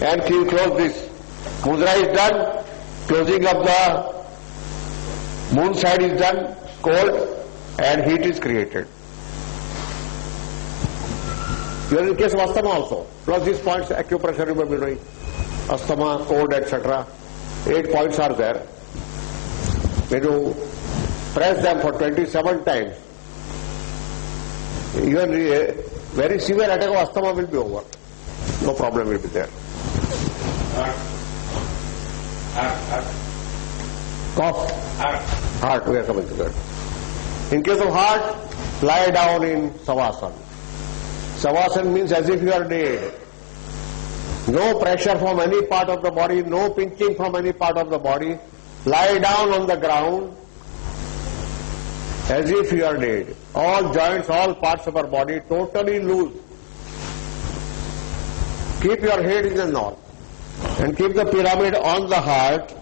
and close this. Mudra is done, closing of the moon side is done, cold, and heat is created. Here in case of asthma also, plus these points, acupressure you may be knowing, asthma, cold, etc. 8 points are there. When you press them for 27 times, even a very severe attack of asthma will be over. No problem will be there. Heart. Cough. Heart, we are coming to that. In case of heart, lie down in Savasana. Savasana means as if you are dead. No pressure from any part of the body, no pinching from any part of the body. Lie down on the ground as if you are dead. All joints, all parts of our body totally loose. Keep your head in the north and keep the pyramid on the heart.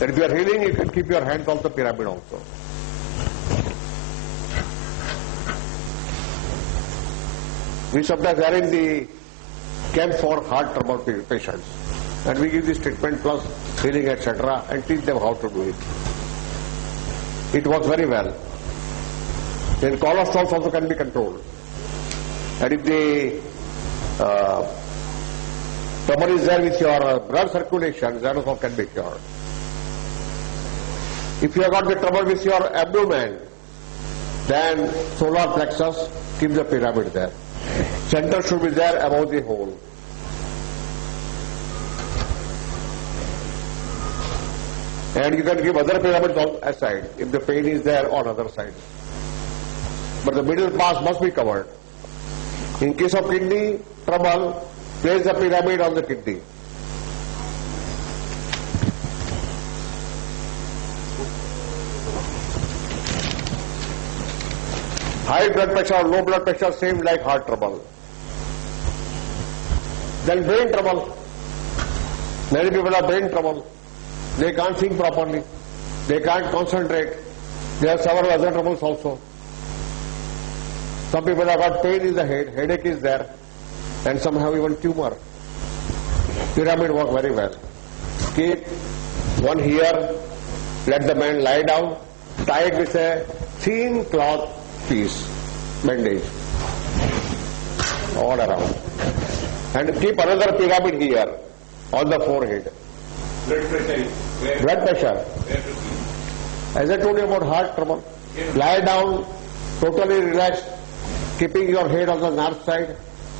And if you are healing, you can keep your hands on the pyramid also. We sometimes are in the camp for heart trouble patients, and we give this treatment plus healing, etc., and teach them how to do it. It works very well. Then cholesterol also can be controlled. And if the trouble is there with your blood circulation, that also can be cured. If you have got the trouble with your abdomen, then solar plexus, keep the pyramid there. Center should be there above the hole. And you can give other pyramids on aside if the pain is there on other sides. But the middle pass must be covered. In case of kidney trouble, place the pyramid on the kidney. High blood pressure or low blood pressure, same like heart trouble. Then brain trouble. Many people have brain trouble. They can't think properly. They can't concentrate. They have several other troubles also. Some people have got pain in the head, headache is there, and some have even tumor. Pyramid work very well. Keep one here, let the man lie down, tie it with a thin cloth piece, bandage, all around. And keep another pyramid here, on the forehead. Blood pressure. Blood pressure. As I told you about heart trouble, lie down, totally relaxed, keeping your head on the north side,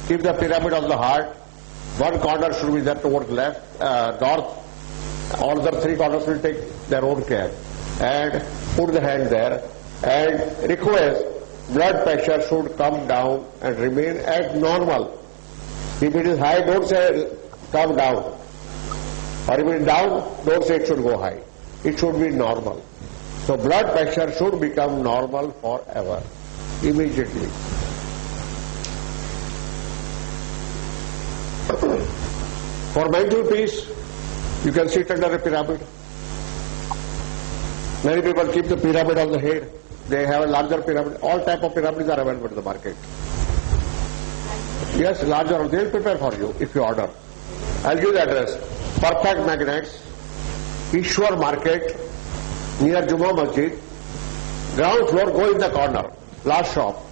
keep the pyramid on the heart. One corner should be there towards left, north. All the three corners will take their own care. And put the hand there and request blood pressure should come down and remain at normal. If it is high, don't say come down. Or if it is down, don't say it should go high. It should be normal. So blood pressure should become normal forever, immediately. For mental peace, you can sit under a pyramid. Many people keep the pyramid on the head. They have a larger pyramid. All type of pyramids are available in the market. Yes, larger. They will prepare for you if you order. I'll give the address. Perfect Magnets, Ishwar Market, near Juma Masjid. Ground floor, go in the corner. Last shop.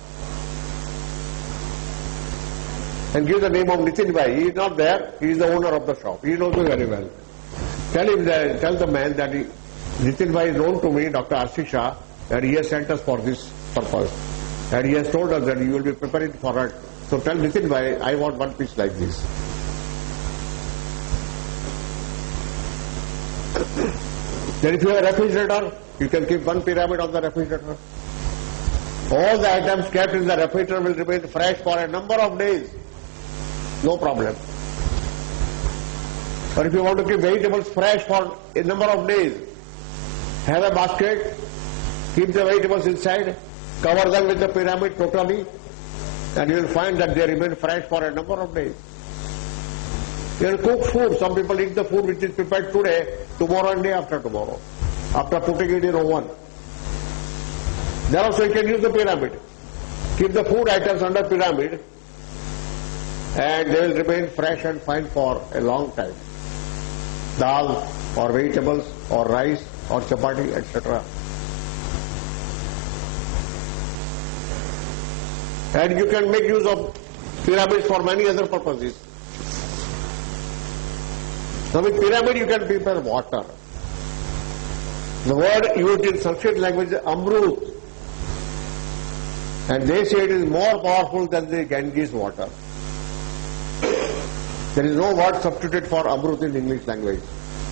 And give the name of Nitin Bhai. He is not there. He is the owner of the shop. He knows me very well. Tell him that, tell the man that Nitin Bhai is known to me, Dr. R.C. Shah, and he has sent us for this purpose. And he has told us that you will be preparing for it. So tell Nitin Bhai, I want one piece like this. Then if you have a refrigerator, you can keep one pyramid on the refrigerator. All the items kept in the refrigerator will remain fresh for a number of days. No problem. Or if you want to keep vegetables fresh for a number of days, have a basket, keep the vegetables inside, cover them with the pyramid totally, and you will find that they remain fresh for a number of days. You can cook food. Some people eat the food which is prepared today, tomorrow and day after tomorrow, after putting it in oven. Then also you can use the pyramid. Keep the food items under pyramid and they will remain fresh and fine for a long time. Dal or vegetables or rice or chapati, etc. And you can make use of pyramids for many other purposes. So with pyramid you can prepare water. The word used in Sanskrit language is amrut. And they say it is more powerful than the Ganges water. There is no word substituted for amrut in English language.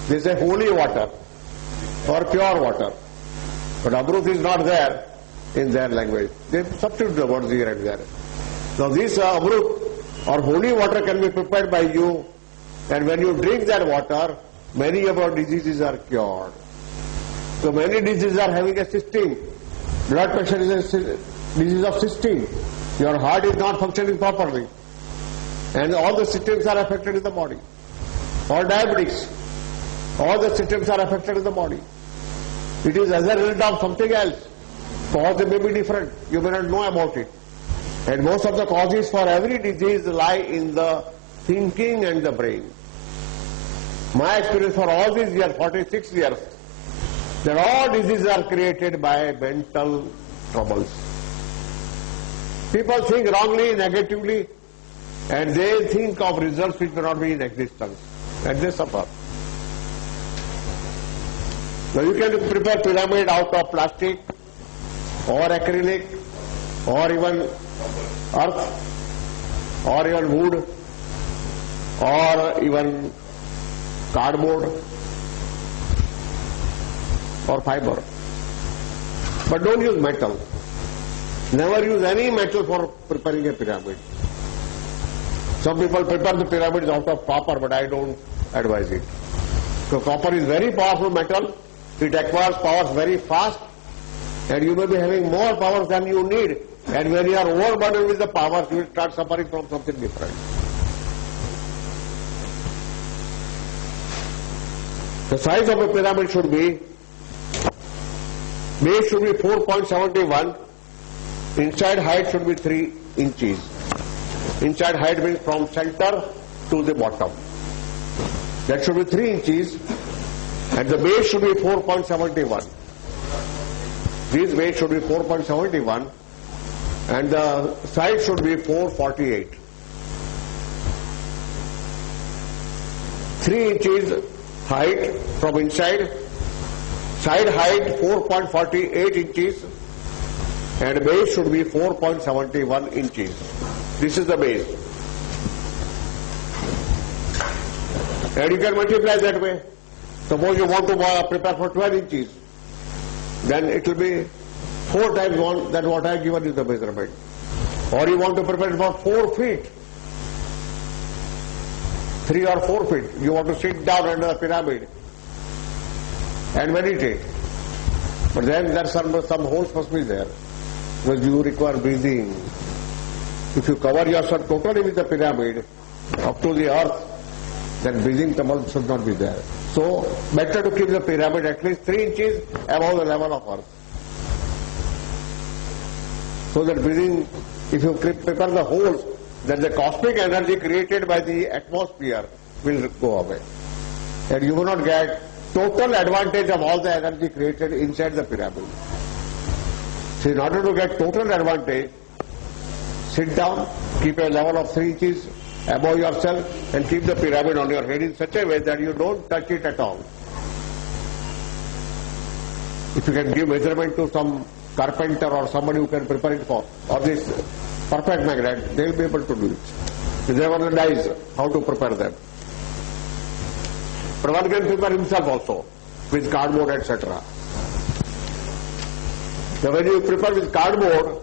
They say holy water or pure water. But amrut is not there in their language. They substitute the words here and there. Now this amrut or holy water can be prepared by you, and when you drink that water, many of our diseases are cured. So many diseases are having a system. Blood pressure is a disease of system. Your heart is not functioning properly. And all the systems are affected in the body. Or diabetes. All the systems are affected in the body. It is as a result of something else. Cause may be different. You may not know about it. And most of the causes for every disease lie in the thinking and the brain. My experience for all these years, 46 years, that all diseases are created by mental troubles. People think wrongly, negatively, and they think of results which may not be in existence, and they suffer. Now you can prepare pyramid out of plastic, or acrylic, or even earth, or even wood, or even cardboard, or fiber. But don't use metal. Never use any metal for preparing a pyramid. Some people prepare the pyramids out of copper, but I don't advise it. So copper is very powerful metal. It acquires powers very fast, and you may be having more powers than you need. And when you are overburdened with the powers, you will start suffering from something different. The size of a pyramid should be, base should be 4.71, inside height should be 3 inches. Inside height means from center to the bottom. That should be 3 inches, and the base should be 4.71. This base should be 4.71, and the side should be 448. 3 inches height from inside, side height 4.48 inches, and base should be 4.71 inches. This is the base. And you can multiply that way. Suppose you want to prepare for 12 inches, then it will be 4 times 1 than what I have given you the measurement. Or you want to prepare for 4 feet, 3 or 4 feet. You want to sit down under the pyramid and meditate. But then there are some holes must be there, because you require breathing. If you cover yourself totally with the pyramid up to the earth, then breathing trouble should not be there. So better to keep the pyramid at least 3 inches above the level of earth. So that breathing, if you prepare the holes, then the cosmic energy created by the atmosphere will go away. And you will not get total advantage of all the energy created inside the pyramid. So in order to get total advantage, sit down, keep a level of 3 inches above yourself, and keep the pyramid on your head in such a way that you don't touch it at all. If you can give measurement to some carpenter or somebody who can prepare it for, or this perfect magnet, they will be able to do it. They want the dies, how to prepare them. But one can prepare himself also, with cardboard, etc. Now when you prepare with cardboard,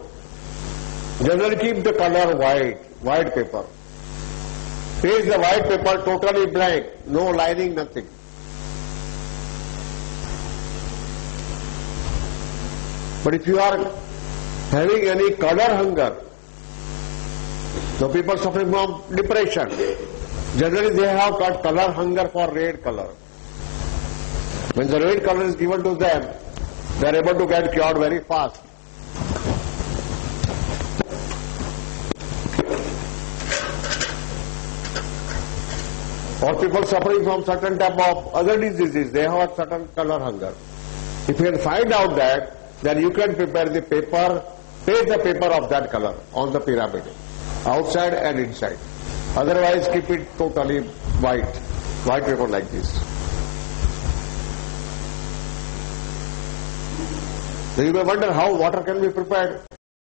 generally keep the color white paper. Paste the white paper totally blank, no lining, nothing. But if you are having any color hunger, the people suffering from depression, generally they have got color hunger for red color. When the red color is given to them, they are able to get cured very fast. Or people suffering from certain type of other diseases, they have a certain color hunger. If you can find out that, then you can prepare the paper, paste the paper of that color on the pyramid, outside and inside. Otherwise, keep it totally white paper like this. So you may wonder how water can be prepared.